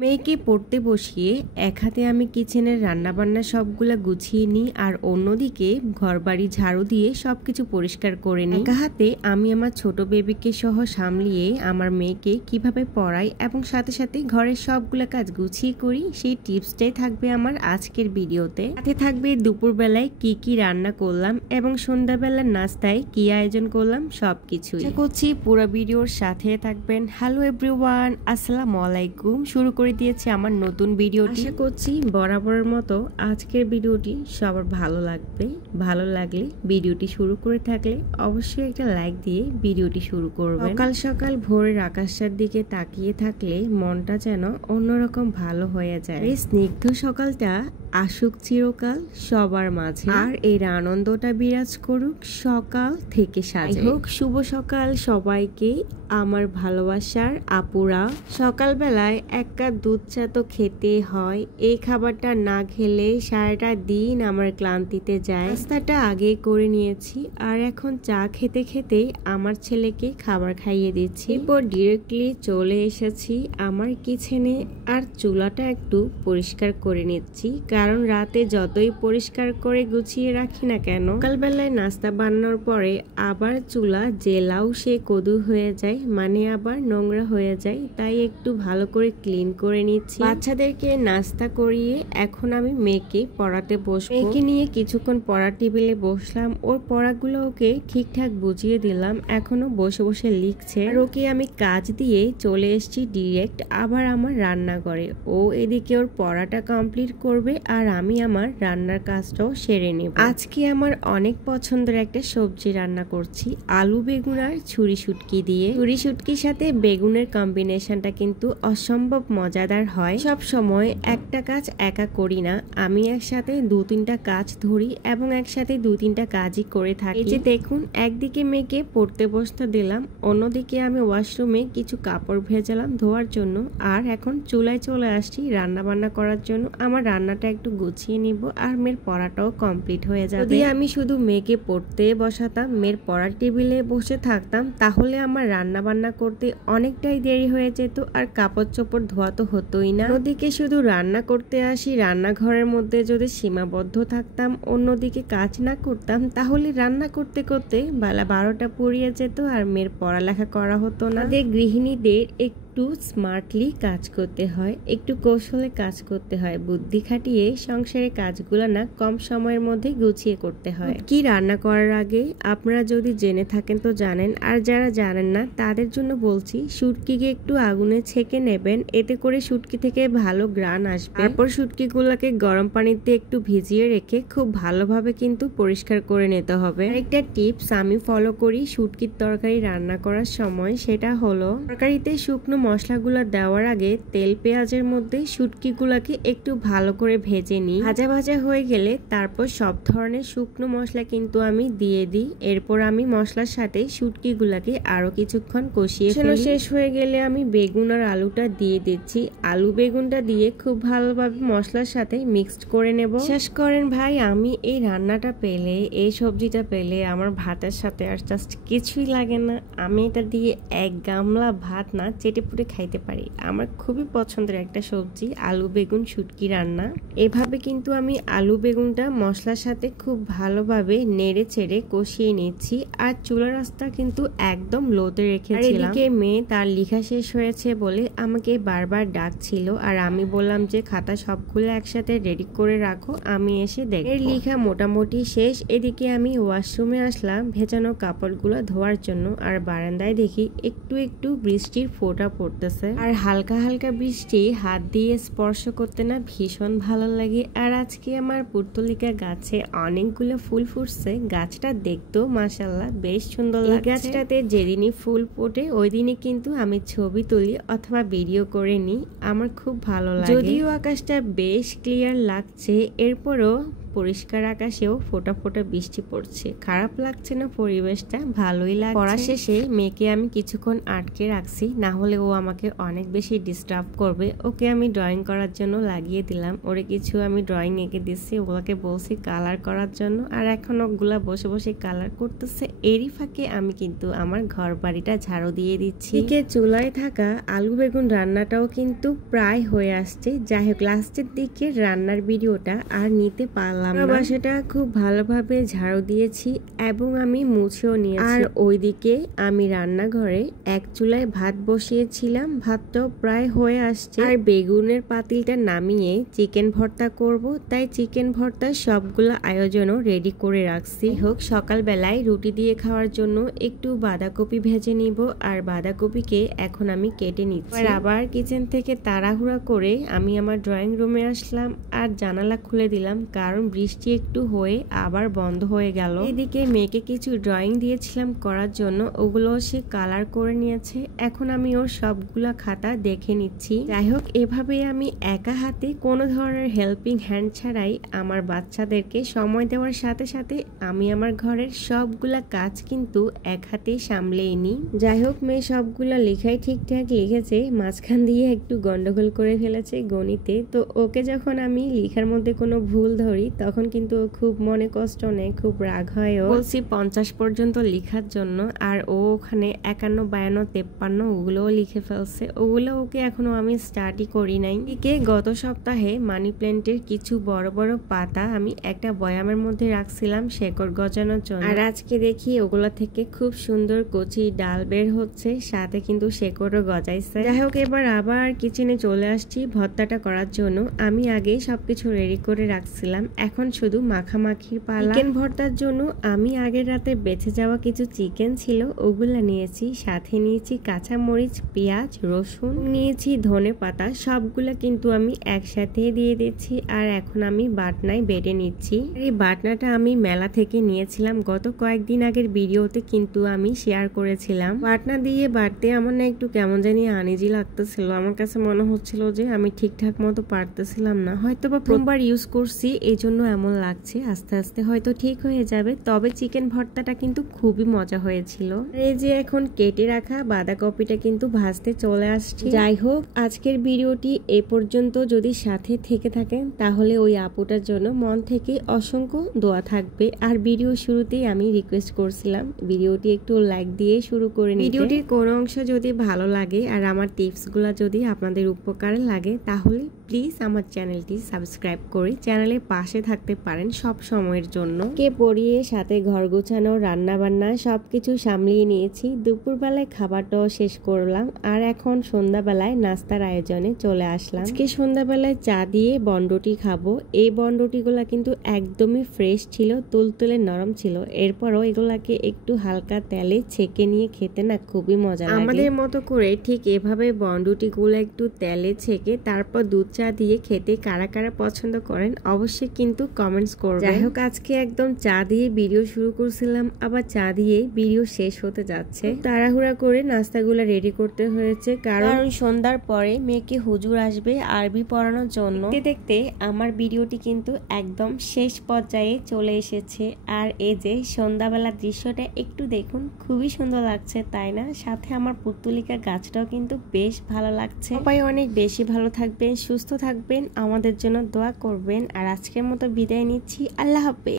মেয়েকে পড়তে বসিয়ে এক হাতে আমি কিচেনের রান্নাবান্না সবগুলা গুছিয়ে নিই আর অন্যদিকে ঘরবাড়ি ঝাড়ু দিয়ে সবকিছু পরিষ্কার করে নিই। এক হাতে আমি আমার ছোট বেবিকে সহ সামলিয়ে আমার মেয়েকে কিভাবে পড়াই এবং সাথে সাথে ঘরের সবগুলা কাজ গুছিয়ে করি, সেই টিপসটাই থাকবে আমার আজকের ভিডিওতে। সাথে থাকবে দুপুরবেলায় কি কি রান্না করলাম এবং সন্ধ্যাবেলার নাস্তায় কি আয়োজন করলাম সবকিছু। আশা করছি পুরো ভিডিওর সাথে থাকবেন। হ্যালো এভরিওয়ান, আসসালামু আলাইকুম। শুরু করে দিয়েছি আমার নতুন ভিডিওটি। আশা করছি বরাবরের মতো আজকের ভিডিওটি সবার ভালো লাগবে। ভালো লাগলে ভিডিওটি শুরু করে থাকলে অবশ্যই একটা লাইক দিয়ে ভিডিওটি শুরু করবেন। সকাল সকাল ভোরের আকাশের দিকে তাকিয়ে থাকলে মনটা যেন অন্যরকম ভালো হয়ে যায়। এই স্নিগ্ধ সকালটা আসুক চিরকাল সবার মাঝে, আর এর আনন্দটা বিরাজ করুক সকাল থেকে সাজে। হোক শুভ সকাল সবাইকে আমার ভালোবাসার আপুরা। সকালবেলায় এক কাপ দুধ চা তো খেতে হয়, এই খাবারটা না খেলে সারাটা দিন আমার ক্লান্তিতে যায়। নাস্তাটা আগে করে নিয়েছি আর এখন চা খেতে খেতে আমার ছেলেকে খাবার খাইয়ে দিচ্ছি। এরপর ডিরেক্টলি চলে এসেছি আমার কিচেনে আর চুলাটা একটু পরিষ্কার করে নিচ্ছি, কারণ রাতে যতই পরিষ্কার করে গুছিয়ে রাখি না কেন সকালবেলায় নাস্তা বানানোর পরে আবার চুলা জেলাও সে কদু হয়ে যায়, মানে আবার নোংরা হয়ে যায়। তাই একটু ভালো করে ক্লিন করে নিচ্ছি। বাচ্চাদেরকে নাস্তা করিয়ে এখন আমি মেয়েকে পড়াতে বসবো। মেয়েকে নিয়ে কিছুক্ষণ পড়ার টেবিলে বসলাম, ওর পড়াগুলো ওকে ঠিকঠাক বুঝিয়ে দিলাম। এখনো বসে বসে লিখছে আর ওকে আমি কাজ দিয়ে চলে এসেছি ডিরেক্ট আবার আমার রান্নাঘরে। ও এদিকে ওর পড়াটা কমপ্লিট করবে আর আমি আমার রান্নার কাজটাও সেরে নেব। আজকে আমার অনেক পছন্দের একটা সবজি রান্না করছি, আলু বেগুন আর ছুরি শুটকি দিয়ে। ছুরি শুটকির সাথে বেগুনের কম্বিনেশনটা কিন্তু অসম্ভব মজাদার হয়। সব সময় একটা কাজ একা করি না, আমি একসাথে দু তিনটা কাজ ধরি এবং একসাথে দু তিনটা কাজই করে থাকি। এই যে দেখুন, একদিকে মেয়েকে পড়তে বসতে দিলাম, অন্যদিকে আমি ওয়াশরুমে কিছু কাপড় ভেজালাম ধোয়ার জন্য, আর এখন চুলায় চলে আসছি রান্না বান্না করার জন্য। আমার রান্নাটা একটু গুছিয়ে নিব আর মেয়ের পড়াটাও কমপ্লিট হয়ে যাবে। যদি আমি শুধু মেয়েকে পড়তে বসাতাম, মেয়ের পড়ার টেবিলে বসে থাকতাম, তাহলে আমার রান্না বান্না করতে অনেকটাই দেরি হয়ে যেত আর কাপড় চোপড় ধোয়া তো হতোই না। ওদিকে শুধু রান্না করতে আসি, রান্নাঘরের মধ্যে যদি সীমাবদ্ধ থাকতাম, অন্যদিকে কাজ না করতাম, তাহলে রান্না করতে করতে বেলা 12টা পুড়িয়ে যেত আর মেয়ের পড়ালেখা করা হতো না। গৃহিণীদের একটু স্মার্টলি কাজ করতে হয়, একটু কৌশলে কাজ করতে হয়, বুদ্ধি খাটিয়ে সংসারের কাজগুলো না কম সময়ের মধ্যে গুছিয়ে করতে হয়। কি রান্না করার আগে আপনারা যদি জেনে থাকেন তো জানেন, আর যারা জানেন না তাদের জন্য বলছি, শুটকিকে একটু আগুনে ছেঁকে নেবেন, এতে করে শুটকি থেকে ভালো ঘ্রাণ আসবে। তারপর শুটকিগুলোকে গরম পানিতে একটু ভিজিয়ে রেখে খুব ভালোভাবে কিন্তু পরিষ্কার করে নিতে হবে। একটা টিপস আমি ফলো করি শুটকির তরকারি রান্না করার সময়, সেটা হলো তরকারিতে শুকনো মশলাগুলো দেওয়ার আগে তেল পেঁয়াজের মধ্যে শুটকিগুলোকে একটু ভালো করে ভেজে নিই। ভাজা ভাজা হয়ে গেলে তারপর সব ধরনের শুকনো মশলা কিন্তু আমি দিয়ে দিই। এরপর আমি মশলার সাথে শুটকিগুলোকে আরো কিছুক্ষণ কষিয়ে ফেলি। শেষ হয়ে গেলে আমি বেগুন আর আলুটা দিয়ে দিচ্ছি। আলু বেগুনটা দিয়ে খুব ভালোভাবে মশলার সাথে মিক্সড করে নেব। শেষ করেন ভাই, আমি এই রান্নাটা পেলে, এই সবজিটা পেলে আমার ভাতের সাথে আর জাস্ট কিছুই লাগে না। আমি এটা দিয়ে এক গামলা ভাত না চেটে পুটে খাইতে পারি। আমার খুবই পছন্দের একটা সবজি আলু বেগুন শুটকি রান্না। এভাবে কিন্তু আমি আলু বেগুনটা মশলার সাথে খুব ভালোভাবে নেড়ে চেড়ে কষিয়ে নিচ্ছি আর চুলার আঁচটা কিন্তু একদম লোতে রেখেছিলাম। এদিকে মেয়ে তার লেখা শেষ হয়েছে বলে আমাকে বারবার ডাকছিল আর আমি বললাম যে খাতা সবগুলো একসাথে রেডি করে রাখো, আমি এসে দেখব। এর লেখা মোটামুটি শেষ। এদিকে আমি ওয়াশরুমে আসলাম ভেজানো কাপড়গুলো ধোয়ার জন্য, আর বারান্দায় দেখি একটু একটু বৃষ্টির ফোঁটা পড়তেছে আর হালকা হালকা বৃষ্টি হাত দিয়ে স্পর্শ করতে না ভীষণ ভালো লাগে। আর আজকে আমার পুর্তলিকা গাছে অনেকগুলো ফুল ফুটছে, গাছটা দেখতেও মাশাআল্লাহ বেশ সুন্দর লাগে। গাছটাতে যেদিনই ফুল ফোটে ওই দিনই কিন্তু আমি ছবি তুলি অথবা ভিডিও করে নিই, আমার খুব ভালো লাগে। যদিও আকাশটা বেশ ক্লিয়ার লাগছে, এরপরও পরিষ্কার আকাশেও ফোঁটা ফোঁটা বৃষ্টি পড়ছে। খারাপ লাগছে না পরিবেশটা, ভালোই লাগছে। পড়া শেষে মেয়েকে আমি কিছুক্ষণ আটকে রাখছি, না হলে ও আমাকে অনেক বেশি ডিস্টার্ব করবে। ওকে আমি ড্রয়িং করার জন্য লাগিয়ে দিলাম। ওরে কিছু আমি ড্রয়িং এঁকে দিচ্ছি, ওগুলোকে বলছি কালার করার জন্য, আর এখন ওগুলা বসে বসে কালার করতেছে। এরই ফাঁকে আমি কিন্তু আমার ঘর বাড়িটা ঝাড়ু দিয়ে দিচ্ছি। এদিকে চুলায় থাকা আলু বেগুন রান্নাটাও কিন্তু প্রায় হয়ে আসছে। যাই হোক, লাস্টের দিকে রান্নার ভিডিওটা আর নিতে পারলাম না। বাসাটা খুব ভালোভাবে ঝাড়ু দিয়েছি এবং আমি মুছেও নিয়েছি। আর ওইদিকে আমি রান্নাঘরে এক চুলায় ভাত বসিয়েছিলাম, ভাতটাও প্রায় হয়ে আসছে। আর বেগুনের পাতিলটা নামিয়ে চিকেন ভর্তা করব, তাই চিকেন ভর্তার সবগুলো আয়োজনও রেডি করে রাখছি। হোক, সকালবেলায় রুটি দিয়ে খাওয়ার জন্য একটু বাঁধাকপি ভেজে নিব, আর বাঁধাকপিকে এখন আমি কেটে নিচ্ছি। আবার কিচেন থেকে তাড়াহুড়া করে আমি আমার ড্রয়িং রুমে আসলাম আর জানালা খুলে দিলাম, কারণ বৃষ্টি একটু হয়ে আবার বন্ধ হয়ে গেল। এদিকে মেয়েকে কিছু ড্রয়িং দিয়েছিলাম করার জন্য, ওগুলো সে কালার করে নিয়েছে। এখন আমি ওর সবগুলা খাতা দেখে নিচ্ছি। যাই হোক, এভাবেই আমি একা হাতে কোনো ধরনের হেল্পিং হ্যান্ড ছাড়াই আমার বাচ্চাদেরকে সময় দেওয়ার সাথে সাথে আমি আমার ঘরের সবগুলা কাজ কিন্তু এক হাতেই সামলেই নিই। যাই হোক, মেয়ে সবগুলা লেখাই ঠিকঠাক লিখেছে, মাঝখান দিয়ে একটু গন্ডগোল করে ফেলেছে গণিতে। তো ওকে যখন আমি লেখার মধ্যে কোনো ভুল ধরি তখন কিন্তু ও খুব মনে কষ্ট নেয়, খুব রাগ হয়। ও বলছি 50 পর্যন্ত লেখার জন্য, আর ও ওখানে 51, 52, 53 ওগুলোও লিখে ফেলছে। ওগুলো ওকে এখনো আমি স্টার্টই করি নাই। এদিকে গত সপ্তাহে মানি প্ল্যান্টের কিছু বড় বড় পাতা আমি একটা বয়ামের মধ্যে রাখছিলাম শেকড় গজানোর জন্য, আর আজকে দেখি ওগুলা থেকে খুব সুন্দর কচি ডাল বের হচ্ছে, সাথে কিন্তু শেকড়ও গজাইছে। যাই হোক, এবার আবার কিচেনে চলে আসছি ভর্তাটা করার জন্য। আমি আগে সবকিছু রেডি করে রাখছিলাম, এখন শুধু মাখামাখির পালা। চিকেন ভর্তার জন্য আমি আগের রাতে বেঁচে যাওয়া কিছু চিকেন ছিল, ওগুলা নিয়েছি, সাথে নিয়েছি কাঁচা মরিচ, পেঁয়াজ, রসুন, নিয়েছি ধনে পাতা। সবগুলা কিন্তু আমি একসাথে দিয়ে দিচ্ছি, আর এখন আমি বাটনায় বেটে নিচ্ছি। এই বাটনাটা আমি মেলা থেকে নিয়েছিলাম, গত কয়েকদিন আগের ভিডিওতে কিন্তু আমি শেয়ার করেছিলাম। বাটনা দিয়ে বাটতে আমার না একটু কেমন জানি আনইজি লাগতেছিল, আমার কাছে মনে হচ্ছিল যে আমি ঠিকঠাক মতো পারতেছিলাম না, হয়তো বা প্রথমবার ইউজ করছি এই জন্য এমন লাগছে। আস্তে আস্তে হয়তো ঠিক হয়ে যাবে। তবে চিকেন ভর্তাটা কিন্তু খুবই মজা হয়েছিল। এই যে এখন কেটে রাখা বাঁধাকপিটা কিন্তু ভাজতে চলে আসছে। যাই হোক, আজকের ভিডিওটি এ পর্যন্ত। যদি সাথে থেকে থাকেন তাহলে ওই আপুটার জন্য মন থেকে অসংখ্য দোয়া থাকবে। আর ভিডিও শুরুতেই আমি রিকোয়েস্ট করছিলাম ভিডিওটি একটু লাইক দিয়ে শুরু করে নিতে। ভিডিওটির কোনো অংশ যদি ভালো লাগে আর আমার টিপসগুলো যদি আপনাদের উপকারে লাগে তাহলে প্লিজ আমার চ্যানেলটি সাবস্ক্রাইব করে চ্যানেলের পাশে থাকতে পারেন সব সময়ের জন্য। কে পড়িয়ে সাথে ঘর গোছানো, রান্না বান্না সবকিছু সামলিয়ে নিয়েছি। দুপুরবেলায় খাবারটাও শেষ করলাম, আর এখন সন্ধ্যাবেলায় নাস্তার আয়োজনে চলে আসলাম। আজকে সন্ধ্যাবেলায় চা দিয়ে বনরুটি খাবো। এই বনরুটিগুলা কিন্তু একদমই ফ্রেশ ছিল, তুলতুলে নরম ছিল। এরপরও এগুলাকে একটু হালকা তেলে ছেঁকে নিয়ে খেতে না খুবই মজা লাগে। আমাদের মতো করে ঠিক এভাবে বনরুটিগুলো একটু তেলে ছেঁকে তারপর দুধ চা দিয়ে খেতে কারা কারা পছন্দ করেন অবশ্যই কিন্তু কমেন্টস করবেন। যাই হোক, আজকে একদম চা দিয়ে ভিডিও শুরু করছিলাম, আবার চা দিয়ে ভিডিও শেষ হতে যাচ্ছে। তাড়াহুড়া করে নাস্তাগুলো রেডি করতে হয়েছে, কারণ সন্ধ্যার পরে মেয়েকে হুজুর আসবে আরবি পড়ানোর জন্য। দেখতে দেখতে আমার ভিডিওটি কিন্তু একদম শেষ পর্যায়ে চলে এসেছে। আর এই যে সন্ধ্যাবেলার দৃশ্যটা একটু দেখুন, খুবই সুন্দর লাগছে তাই না? সাথে আমার পুতুলিকার গাছটাও কিন্তু বেশ ভালো লাগছে। সবাই অনেক বেশি ভালো থাকবেন, সুস্থ থাকবেন, আমাদের জন্য দোয়া করবেন। আর আজকের মতো বিদায় নিচ্ছি, আল্লাহ হাফেজ।